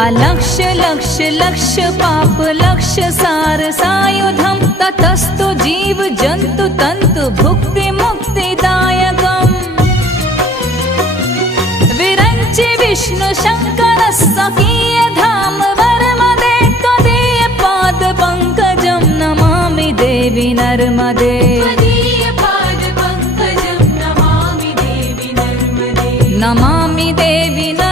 अलक्ष्य लक्ष्य लक्ष्य पाप लक्ष्य सार सायुधम ततस्तु जीव जंतु तंतु भुक्ति मुक्तिदायकम् विरंचि विष्णु शंकर सकीय धाम वर्मदे त्वदीय पाद पंकजं नमामि देवी नर्मदे नमामि देवी नर्मदे।